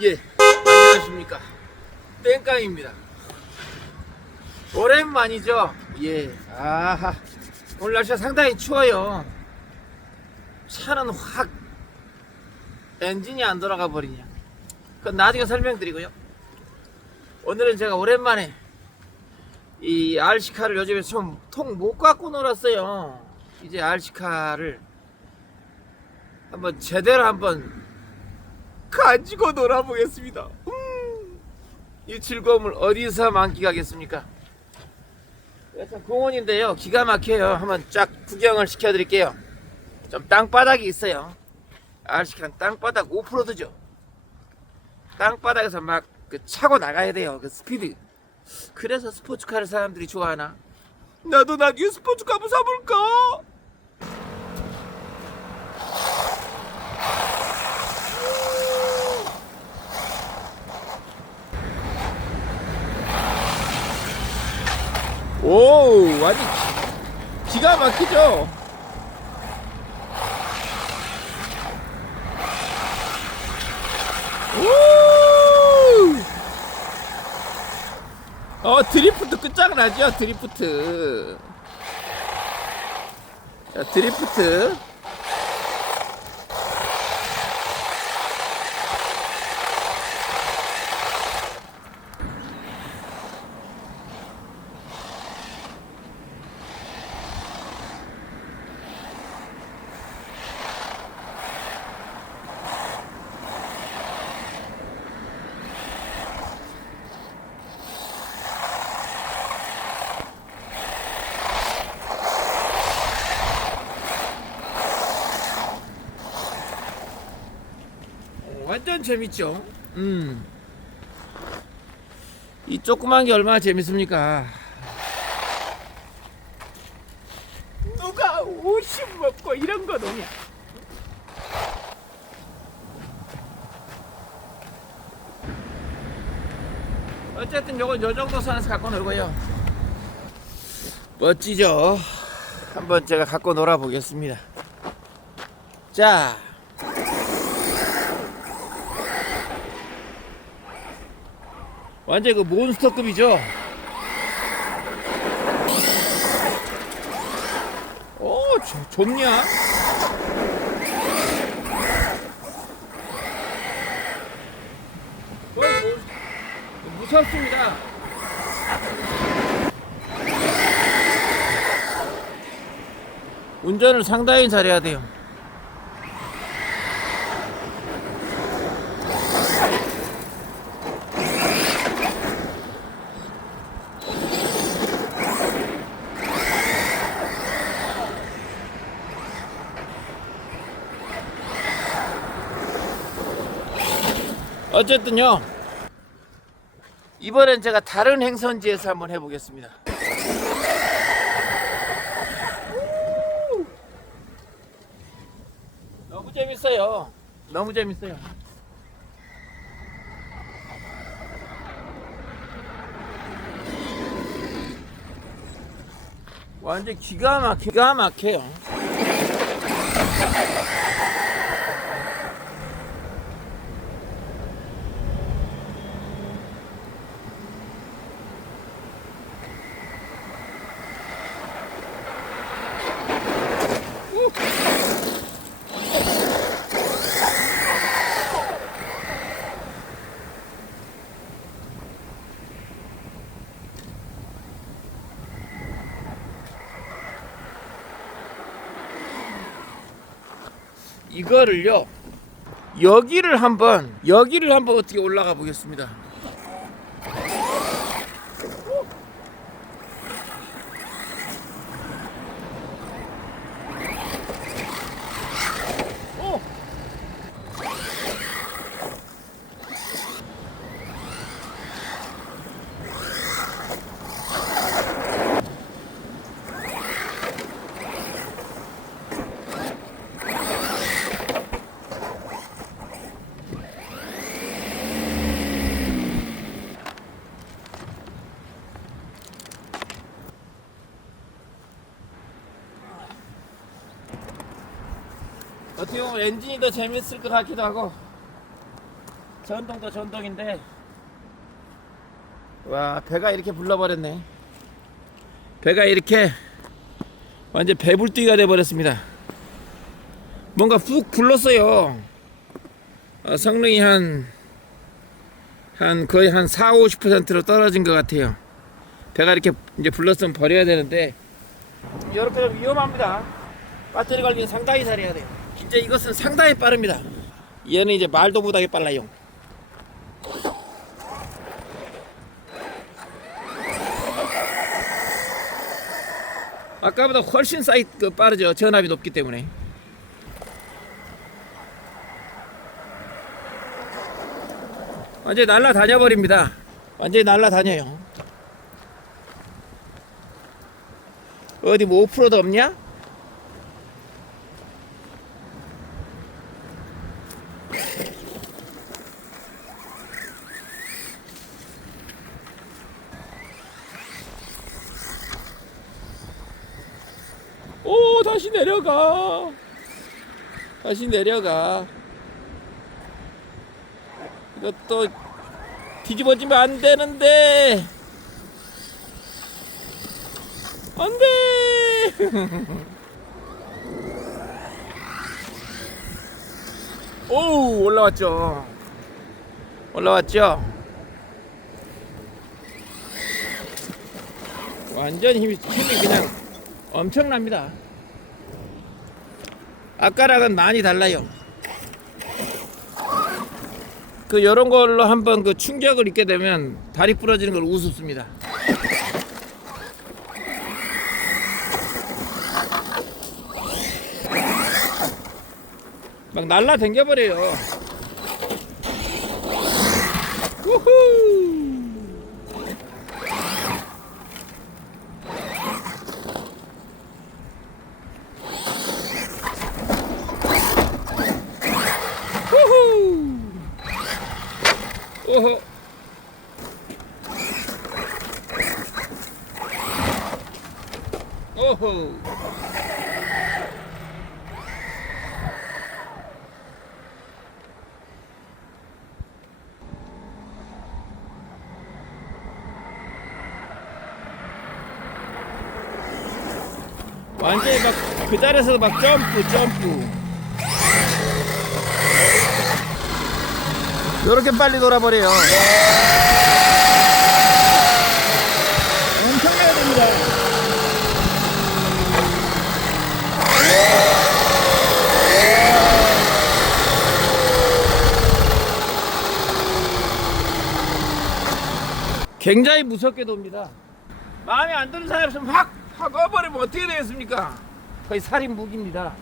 예, 안녕하십니까. 땡깡입니다. 오랜만이죠? 예, 아하. 오늘 날씨가 상당히 추워요. 차는 확 엔진이 안 돌아가 버리냐. 그건 나중에 설명드리고요. 오늘은 제가 오랜만에 이 RC카를 요즘에 좀 통 못 갖고 놀았어요. 이제 RC카를 한번 제대로 한번 가지고 놀아보겠습니다. 음, 이 즐거움을 어디서 만끽하겠습니까? 여튼 공원인데요. 기가 막혀요. 한번 쫙 구경을 시켜드릴게요. 좀 땅바닥이 있어요. RC카는 땅바닥 오프로드죠. 땅바닥에서 막 그 차고 나가야 돼요. 그 스피드. 그래서 스포츠카를 사람들이 좋아하나? 나도 나중에 스포츠카 한번 사볼까? 오, 기, 기가 막히죠? 오! 어, 드리프트 끝장나죠? 드리프트. 자, 드리프트. 완전 재밌죠? 음. 이 조그만 게 얼마나 재밌습니까? 누가 50 먹고 이런 거 노냐? 어쨌든 요건 요 정도 선에서 갖고 놀고요. 멋지죠? 한번 제가 갖고 놀아 보겠습니다. 자, 완전 그 몬스터급이죠. 오, 좁- 좁냐? 거의 뭐, 무섭습니다. 운전을 상당히 잘해야 돼요. 어쨌든요. 이번엔 제가 다른 행선지에서 한번 해보겠습니다. 너무 재밌어요. 너무 재밌어요. 완전 기가 막 기가 막혀요. 이거를요 여기를 한번 여기를 한번 어떻게 올라가 보겠습니다 어떻게 보면 엔진이 더 재밌을 것 같기도 하고. 전동도 전동인데. 와 배가 이렇게 불러버렸네. 배가 이렇게 완전 배불뛰기가 돼버렸습니다. 뭔가 푹 불렀어요. 어, 성능이 한, 한 거의 한 4, 50%로 떨어진 것 같아요. 배가 이렇게 이제 불렀으면 버려야 되는데. 이렇게 좀 위험합니다. 배터리 관리 상당히 잘해야 돼요 진짜 이것은 상당히 빠릅니다. 얘는 이제 말도 못하게 빨라요. 아까보다 훨씬 사이 그 빠르죠. 전압이 높기 때문에. 완전히 날라다녀 버립니다. 완전히 날라다녀요. 어디 뭐 오프로드 없냐? 오 다시 내려가. 다시 내려가. 이것도 뒤집어지면 안 되는데. 안 돼! 오 올라왔죠. 올라왔죠? 완전 힘이 힘이 그냥 엄청납니다. 아까랑은 많이 달라요. 그 요런 걸로 한번 그 충격을 입게 되면 다리 부러지는 걸 우습습니다. 막 날라 댕겨 버려요. 우후! 우후! 오호. 오호. 완전히 막 그 자리에서 막 점프 점프 요렇게 빨리 돌아버려요. 엄청나게 됩니다. 굉장히 무섭게 돕니다. 마음에 안 드는 사람이 있으면 확, 확 꺼버리면 어떻게 되겠습니까? 거의 살인 무기입니다.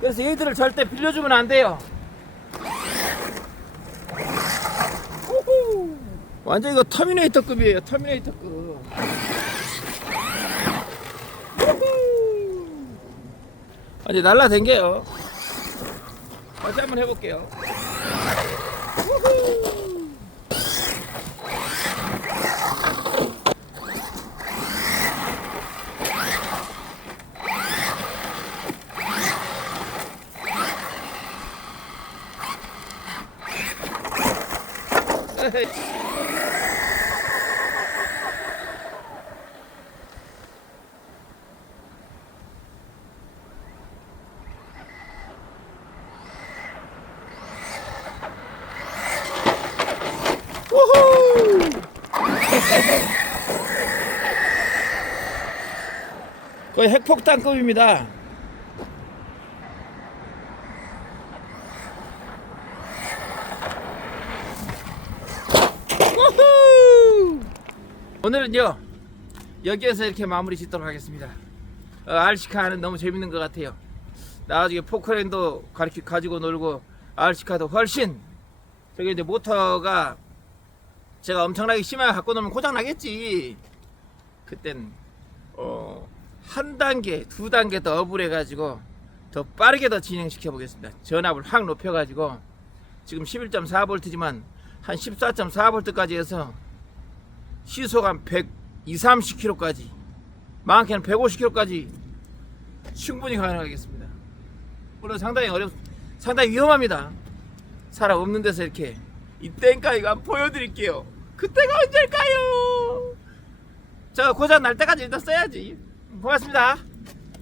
그래서 얘들을 절대 빌려주면 안 돼요. 호호. 완전 이거 터미네이터급이에요. 터미네이터급. 호호. 완전 날라댕겨요. 다시 한번 해볼게요. 호호. 에헤이. 우후! 거의 핵폭탄급입니다. 오늘은요 여기에서 이렇게 마무리 짓도록 하겠습니다. 어, RC카는 너무 재밌는 것 같아요. 나중에 포크레인도 가르치 가지고 놀고 RC카도 훨씬 저기 이제 모터가 제가 엄청나게 심하게 갖고 놓으면 고장 나겠지. 그땐 어, 한 단계, 두 단계 더 업을 해가지고 더 빠르게 더 진행시켜 보겠습니다. 전압을 확 높여가지고 지금 11.4V지만 한 14.4V까지 해서 시속 한 100, 2, 30km까지 많게는 150km까지 충분히 가능하겠습니다. 물론 상당히 어렵, 상당히 위험합니다. 사람 없는 데서 이렇게 이거 한번 보여드릴게요. 그때가 언제일까요? 저 고장 날 때까지 일단 써야지. 고맙습니다.